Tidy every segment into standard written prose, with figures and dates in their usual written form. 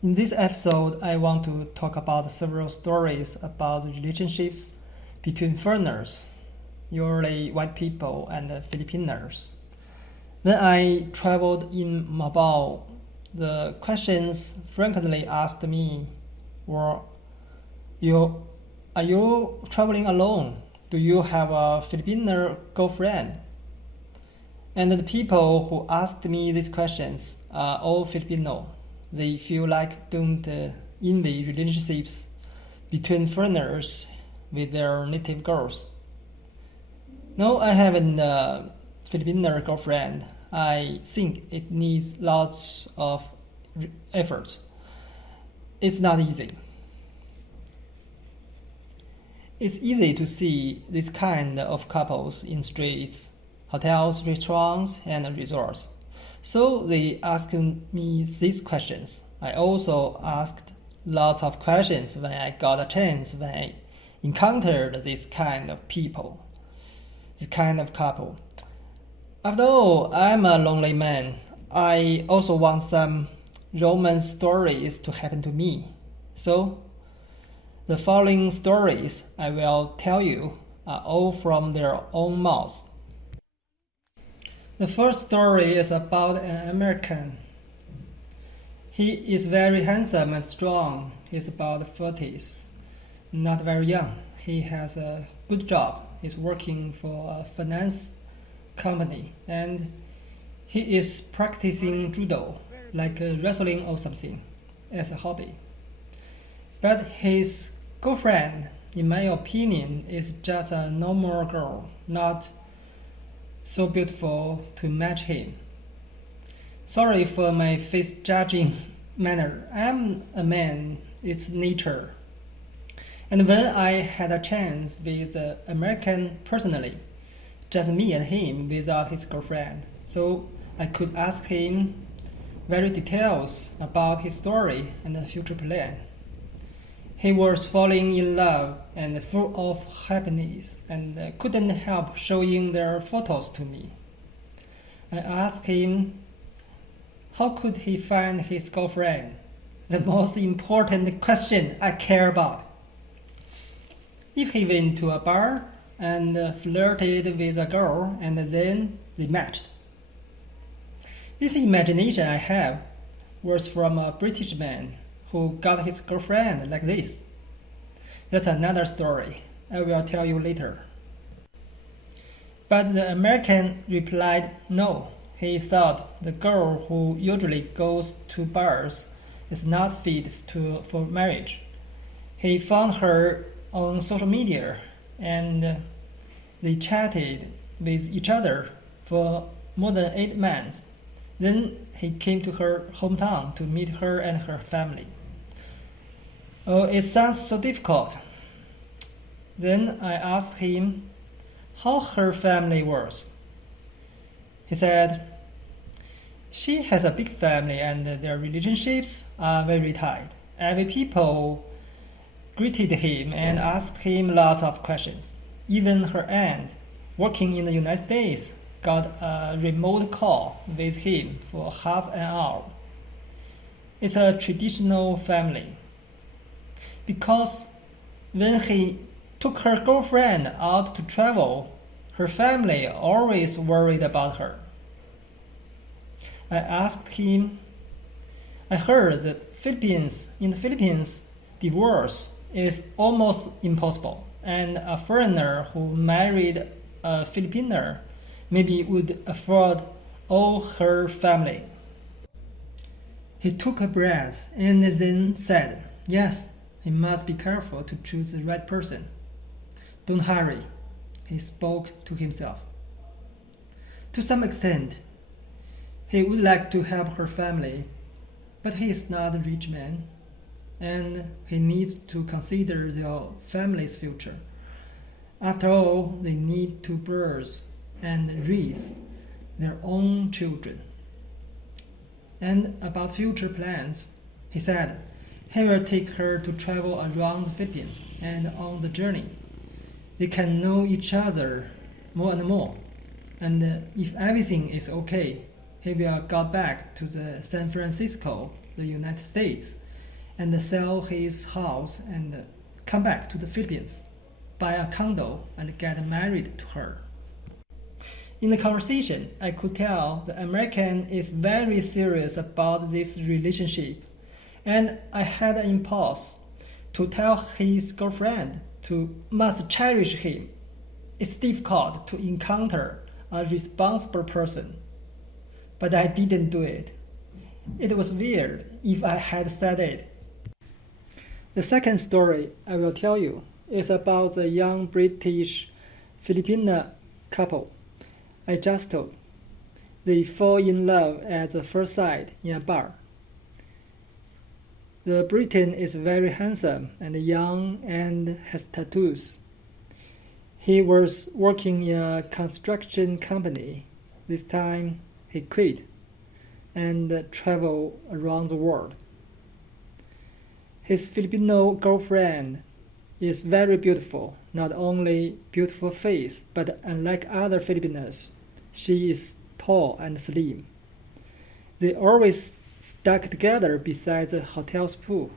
In this episode, I want to talk about several stories about relationships between foreigners, usually white people, and Filipinos. When I traveled in Macau, the questions frequently asked me were, you, are you traveling alone? Do you have a Filipino girlfriend? And the people who asked me these questions are all Filipino. They feel like don't envy relationships between foreigners with their native girls. No, I haven't a Filipino girlfriend. I think it needs lots of effort. It's not easy. It's easy to see this kind of couples in streets, hotels, restaurants, and resorts. So they asked me these questions. I also asked lots of questions when I got a chance, when I encountered this kind of people, this kind of couple. After all, I'm a lonely man. I also want some romance stories to happen to me. So, the following stories I will tell you are all from their own mouths. The first story is about an American. He is very handsome and strong. He's about 40s, not very young. He has a good job. He's working for a finance company and he is practicing judo, like wrestling or something, as a hobby. But his girlfriend, in my opinion, is just a normal girl, not so beautiful to match him. Sorry for my face judging manner. I'm a man, it's nature. And when I had a chance with the American personally, just me and him without his girlfriend, so I could ask him very details about his story and the future plan. He was falling in love and full of happiness and couldn't help showing their photos to me. I asked him how could he find his girlfriend, the most important question I care about. If he went to a bar and flirted with a girl and then they matched. This imagination I have was from a British man who got his girlfriend like this. That's another story I will tell you later. But the American replied no. He thought the girl who usually goes to bars is not fit for marriage. He found her on social media and they chatted with each other for more than 8 months. Then he came to her hometown to meet her and her family. Oh, it sounds so difficult. Then I asked him how her family was. He said, she has a big family and their relationships are very tight. Every people greeted him and asked him lots of questions. Even her aunt, working in the United States, got a remote call with him for half an hour. It's a traditional family. Because when he took her girlfriend out to travel, her family always worried about her. I asked him, I heard that in the Philippines, divorce is almost impossible, and a foreigner who married a Filipino maybe would afford all her family. He took a breath and then said, yes, he must be careful to choose the right person. Don't hurry, he spoke to himself. To some extent, he would like to help her family, but he is not a rich man, and he needs to consider their family's future. After all, they need to birth and raise their own children. And about future plans, he said he will take her to travel around the Philippines and on the journey. They can know each other more and more, and if everything is okay, he will go back to San Francisco, the United States, and sell his house and come back to the Philippines, buy a condo, and get married to her. In the conversation, I could tell the American is very serious about this relationship, and I had an impulse to tell his girlfriend to must cherish him. It's difficult to encounter a responsible person, but I didn't do it. It was weird if I had said it. The second story I will tell you is about the young British Filipina couple I just told. They fall in love at the first sight in a bar. The Briton is very handsome and young and has tattoos. He was working in a construction company. This time he quit and traveled around the world. His Filipino girlfriend is very beautiful, not only beautiful face, but unlike other Filipinos, she is tall and slim. They always stuck together beside the hotel's pool,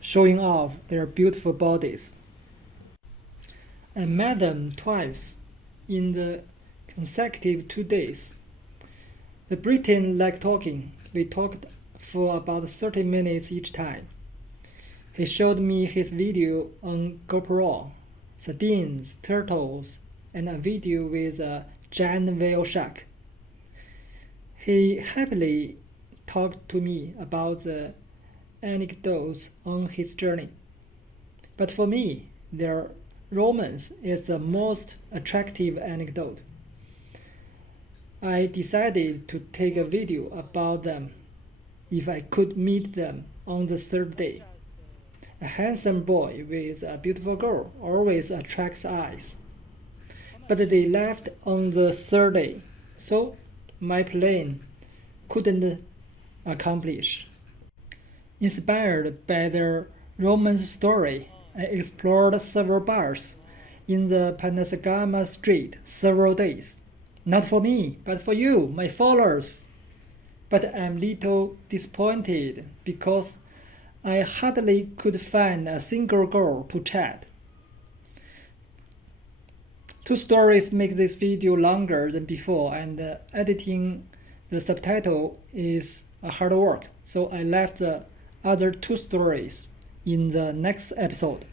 showing off their beautiful bodies. I met them twice in the consecutive 2 days. The Briton liked talking. We talked for about 30 minutes each time. He showed me his video on GoPro, sardines, turtles, and a video with a giant whale shark. He happily talked to me about the anecdotes on his journey. But for me, their romance is the most attractive anecdote. I decided to take a video about them if I could meet them on the third day. A handsome boy with a beautiful girl always attracts eyes. But they left on the third day, so my plan couldn't accomplish. Inspired by their romance story, I explored several bars in the Panasagama Street several days. Not for me, but for you, my followers. But I'm little disappointed because I hardly could find a single girl to chat. 2 stories make this video longer than before, and editing the subtitle is a hard work, so I left the other 2 stories in the next episode.